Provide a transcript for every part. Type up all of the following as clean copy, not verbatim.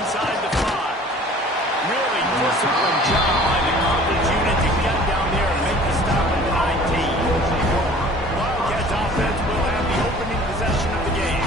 inside the 5. Really disciplined job by the coverage unit to get down there and make the stop at the 19. Wildcats offense will have the opening possession of the game.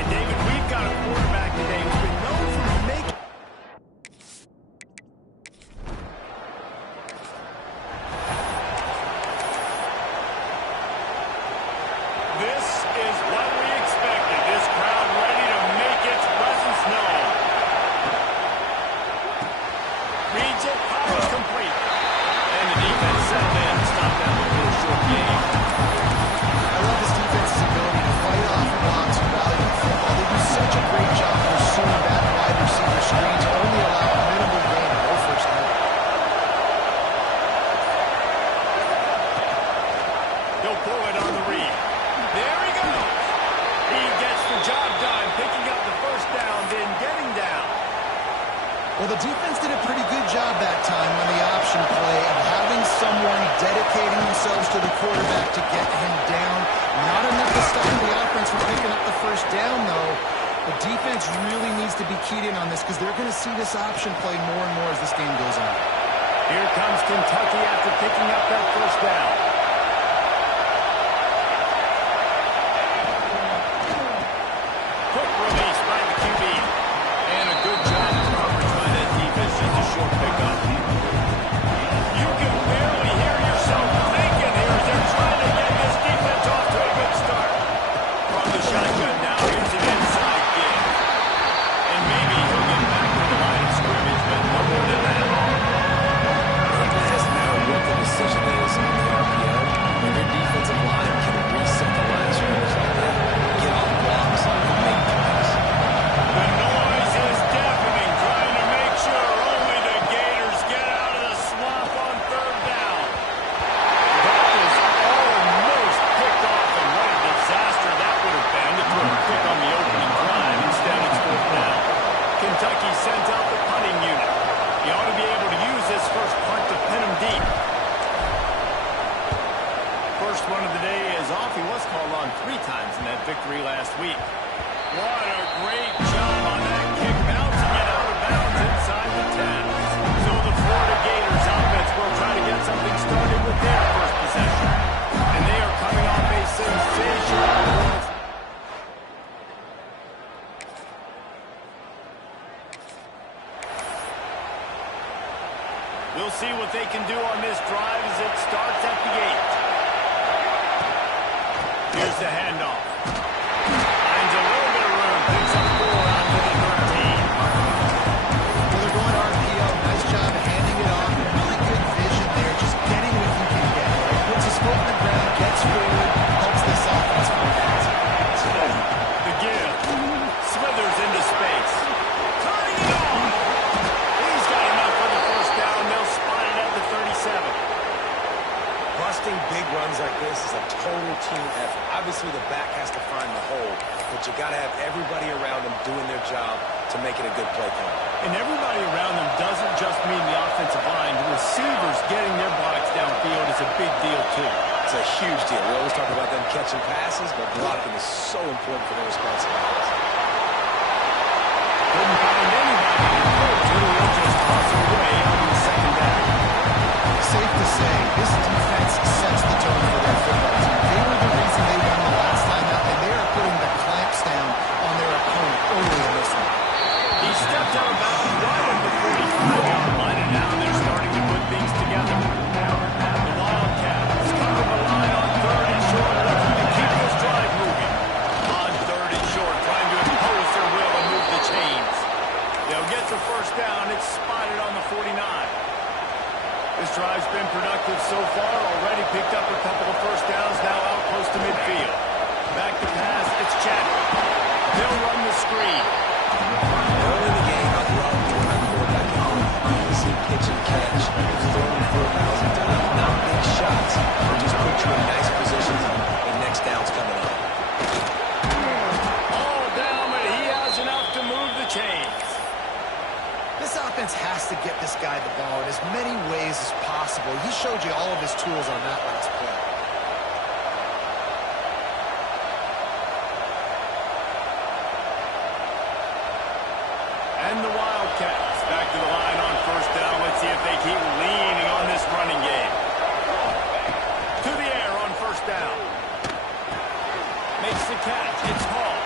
And David, we've got a quarterback today who's been known for making... This is what we expected. This crowd ready to make its presence known. Reads it, fires complete. And the defense settled in to stop that one for a short game. I love this defense's ability to fight off blocks and rally the football. They do such a great job pursuing that wide receiver screen to only allow minimal gain and no first down. He'll pull it on the read. There he goes. He gets the job done, picking up the first down, then getting down. Well, the defense did a pretty good job that time on the option play of having someone dedicating themselves to the quarterback to get him down. Not enough to stop the offense from picking up the first down, though. The defense really needs to be keyed in on this because they're going to see this option play more and more as this game goes on. Here comes Kentucky after picking up that first down. Quick release by the QB. And a good job of coverage by that defense. Just a short pickup. You can barely hear yourself thinking here as they're trying to get this defense off to a good start. From the shotgun now, here's an inside give. And maybe he'll get back to the line of scrimmage, but no more than that. It doesn't matter what the decision is on the RPO. When your defensive line can reset the line of scrimmage like that, get off blocks, and make plays. The noise is deafening, trying to make sure only the Gators get out of the swamp on third down. That was almost picked off, and what a disaster that would have been to throw a pick on the opening drive. Instead, it's fourth down. Kentucky sends out the punting unit. You ought to be able to use this first punt to pin him deep. First one of the day is off. He was called on 3 times in that victory last week. What a great job on that kick, bouncing it out of bounds inside the 10. So the Florida Gators offense will try to get something started with their first possession. And they are coming off a sensational performance. We'll see what they can do on this drive as it starts at the 8. Here's the handoff. Finds a little bit of room. Picks up 4 out to the 13. Well, they're going RPO. Nice job handing it off. Really good vision there. Just getting what you can get. Puts his foot in the ground, gets forward, helps this offense move fast. The give. Smithers into space. Cutting it off. He's got enough for the first down. They'll spot it at the 37. Busting big runs like this is a total team effort. Obviously, the back has to find the hole, but you got to have everybody around them doing their job to make it a good play call. And everybody around them doesn't just mean the offensive line. The receivers getting their blocks downfield is a big deal, too. It's a huge deal. We always talk about them catching passes, but blocking is so important for their responsibilities. Couldn't find anybody to throw to. He'll just toss it away on the second down. Safe to say, this defense sets the tone for their football team. They were the reason they won the last time out, and they are putting the clamps down on their opponent early in this one. He stepped out of bounds right at the 45-yard line, and now they're starting to put things together. The Wildcats cover the line on 3rd and short, looking to keep this drive moving. On 3rd and short, trying to impose their will and move the chains. They'll get the first down. It's spotted on the 49. This drive's been productive so far. Already picked up a couple of first downs, now out close to midfield. Back to pass, it's Chadwick. They'll run the screen. Early in the game, I love doing that quarterback in. Easy pitch and catch, throwing for 1,000 times, not big shots, but just put you in nice positions when next down's coming up. All down, but he has enough to move the chains. This offense has to get this guy the ball in as many ways as possible. He showed you all of his tools on that last play. And the Wildcats back to the line on first down. Let's see if they keep leaning on this running game. To the air on first down. Makes the catch. It's Hall.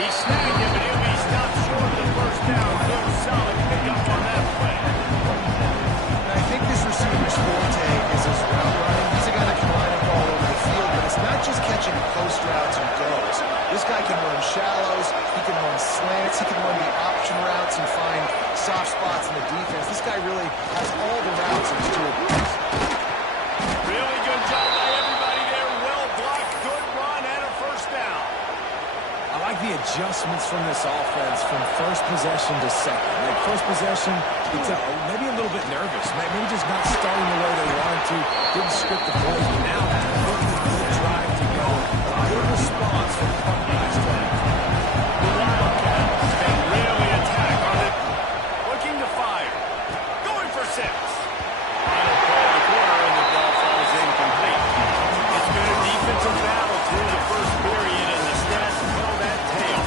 He snagged him, but he'll be stopped short of the first down. Good solid pickup on that play. I think this receiver's forte is his route running. He's a guy that can line up all over the field, but it's not just catching post routes and goes. This guy can run shallows, he can run slants, he can run the option routes and find soft spots in the defense. This guy really has all the routes in his toolbox. Really good job by everybody there. Well blocked, good run, and a first down. I like the adjustments from this offense from first possession to second. Like first possession, it's maybe a little bit nervous. Maybe just not starting the way they wanted to. Didn't script the play. Now, looking at good drive to go. Good response from the punt last drive. The Wildcats can really attack on it. Looking to fire. Going for 6. Final play of the quarter, and the ball falls incomplete. It's been a defensive battle through the first period, and the stats tell that tale.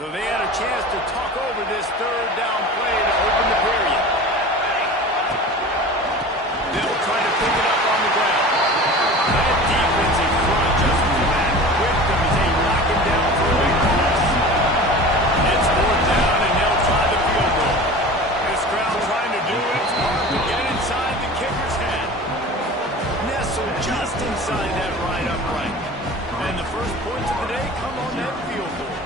So they had a chance to talk over this third down play to open the period. They'll try to pick it up on the ground. That defensive front just flat whipped them as they knock him down for a big loss. It's fourth down, and they'll try the field goal. This crowd trying to do its part to get inside the kicker's head. Nestled just inside that right upright. And the first points of the day come on that field goal.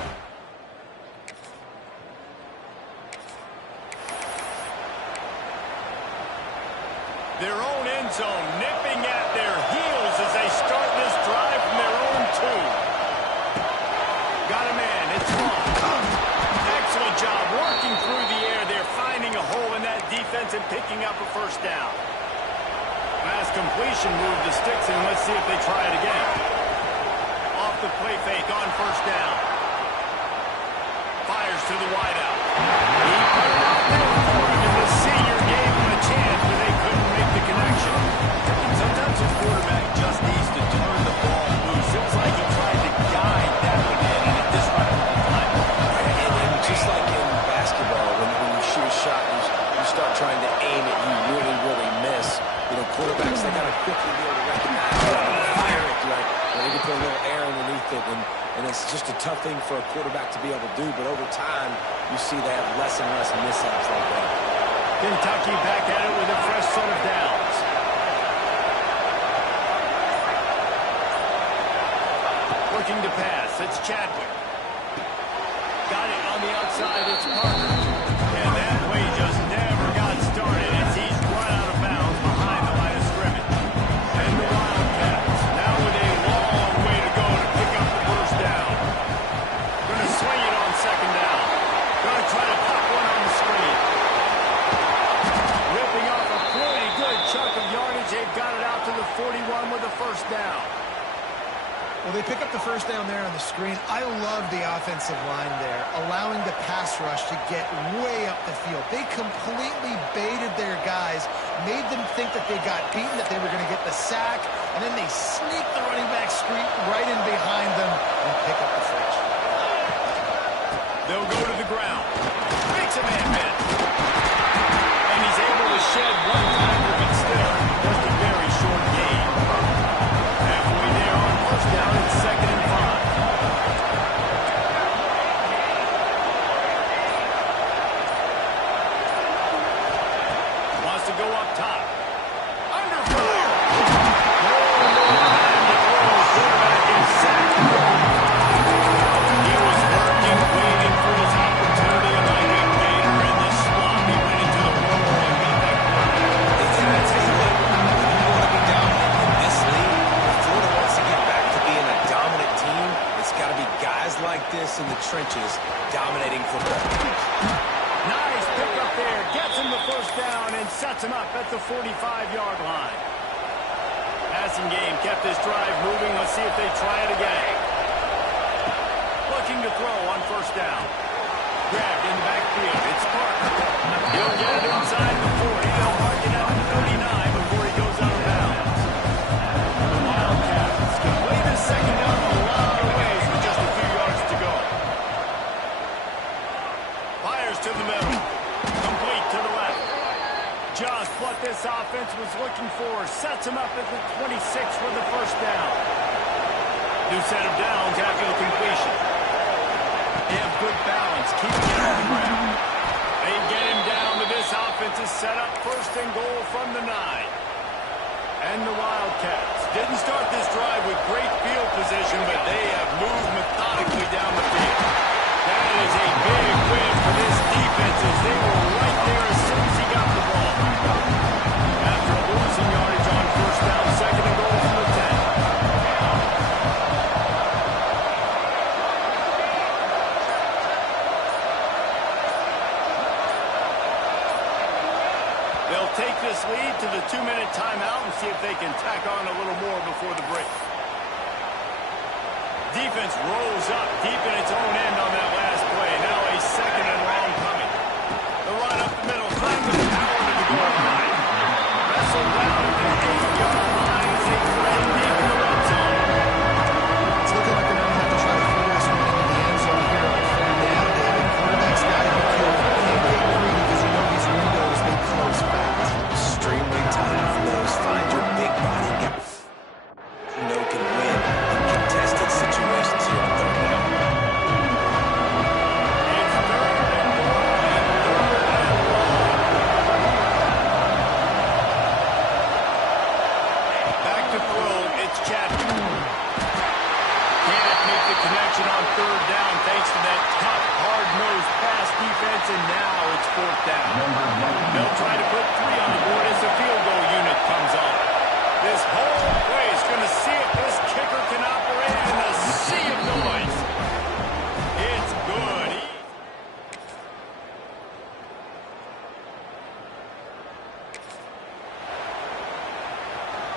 Their own end zone nipping at their heels as they start this drive from their own two. Got a man, it's long. Excellent job working through the air. They're finding a hole in that defense and picking up a first down. Pass completion move the sticks in. Let's see if they try it again. Off the play fake on first down. Fires to the wideout. He put it out there for him, and the senior gave him a chance, but they couldn't make the connection. And sometimes his quarterback just needs to turn the ball loose. It was like he tried to guide that one in, and it disrupted the time. And just like in basketball, when you shoot a shot, you start trying to aim it, you really, really miss. You know, quarterbacks, they got to quickly be able to recognize it and fire it, right? They can put a little air underneath it, and it's just a tough thing for a quarterback to be able to do, but over time, you see they have less and less mishaps like that. Kentucky back at it with a fresh set of downs. Looking to pass, it's Chadwick. Got it on the outside, it's Parker. And that play just never got started as he's run out of bounds behind the line of scrimmage. And the Wildcats, now with a long way to go to pick up the first down. Going to swing it on second down. Going to try to pop one on the screen. Ripping off a pretty good chunk of yardage. They've got it out to the 41 with a first down. Well, they pick up the first down there on the screen. I love the offensive line there, allowing the pass rush to get way up the field. They completely baited their guys, made them think that they got beaten, that they were going to get the sack, and then they sneak the running back screen right in behind them and pick up the first. They'll go to the ground. Makes a man miss. And he's able to shed one tackle, but still just a very short gain. Halfway there on first down, it's 2nd and 5. Wants to go up top. Under fire. No more time to throw. Quarterback is sacked. He was working, waiting for his opportunity, and like a gator in the swamp, he went into the roll and beat that quarterback. And I tell you what, when you want to be dominant in this league, if Florida wants to get back to being a dominant team, it's got to be guys like this in the trenches dominating football. Nice pick up there. Gets him the first down and sets him up at the 45-yard line. Passing game kept this drive moving. Let's see if they try it again. Looking to throw on first down. Grabbed in the backfield. It's Parker. He'll get it inside the 40. They'll mark it at the 39 before he goes out of bounds. The Wildcats can play this second down a lot of ways with just a few yards to go. Fires to the middle. Complete to the left. Just what this offense was looking for. Sets him up at the 26 for the first down. New set of downs after the completion. They have good balance, keeping it on the ground. They get him down to this offense is set up 1st and goal from the 9. And the Wildcats didn't start this drive with great field position, but they have moved methodically down the field. That is a big win for this defense as they were right there as soon as he got the ball. After losing yardage on first down, 2nd and goal from the 10. They'll take this lead to the 2-minute timeout and see if they can tack on a little more before the break. Defense rose up deep in its own end on that last play. Now a 2nd and long coming. The run up the middle, trying with power to the goal line. Wrestled down at the 8-yard line as they thread deep in the red zone. It's looking like they're going to have to try to throw this one into the end zone here on 3rd down. third down thanks to that tough, hard-nosed pass defense, and now it's fourth down. They'll try to put 3 on the board as the field goal unit comes on. This whole play is going to see if this kicker can operate in a sea of noise. It's good.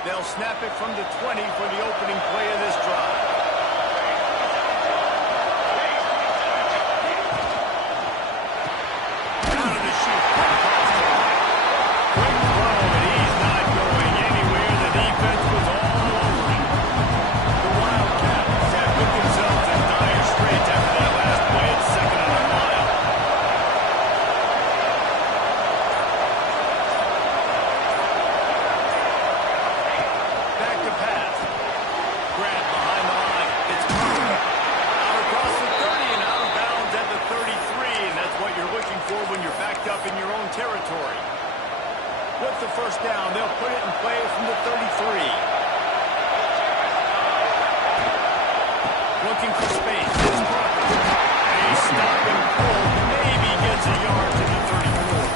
They'll snap it from the 20 for the opening play of this drive. Out of the chute. Quick throw, and he's not going anywhere. The defense was all over him. The Wildcats have put themselves in dire straits after that last play at 2nd and a mile. Back to pass. Grab behind the line. It's Carter. Out across the 30 and out of bounds at the 33, and that's what you're looking for when you're backed up in your own territory. With the first down, they'll put it in play from the 33. Looking for space. It's Carter. A stop and pull. Maybe gets a yard to the 34.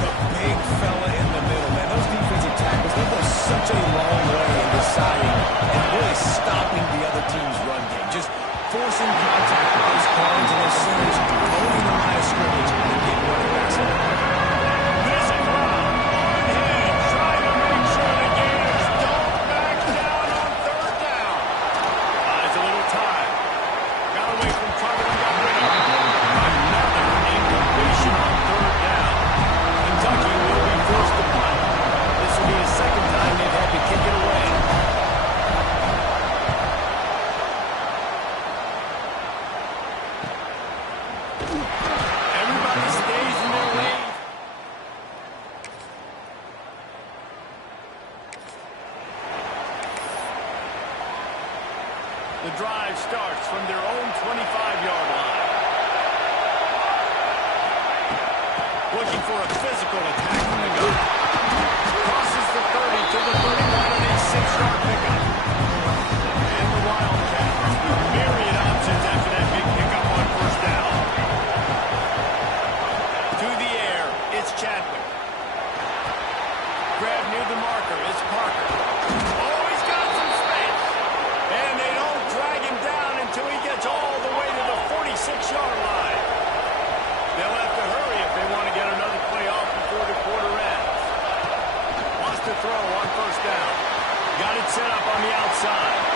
The big fella in the middle, man. Those defensive tackles, they go such a long way in deciding and really stopping the other team's run game. Just forcing contact with those guards and those centers, holding the line of scrimmage, and getting running backs in. This crowd on hand, trying to make sure the Gators don't back down on third down. Buys a little time. Got away from Carter and got rid of him. Another incompletion on third down. Kentucky will be forced to punt. This will be the second time they've had to kick it away. Everybody stays in their lane. The drive starts from their own 25-yard line. Looking for a physical attack from the gun. Crosses the 30 to the 31 on a 6-yard pickup. And the Wildcats with myriad options after that big pickup on first down. To the air, it's Chadwick. Grab near the marker, it's Parker. Oh, he's got some space. And they don't drag him down until he gets all the way to the 46-yard line. They'll have to hurry if they want to get another play off before the quarter ends. Wants to throw on first down. Got it set up on the outside.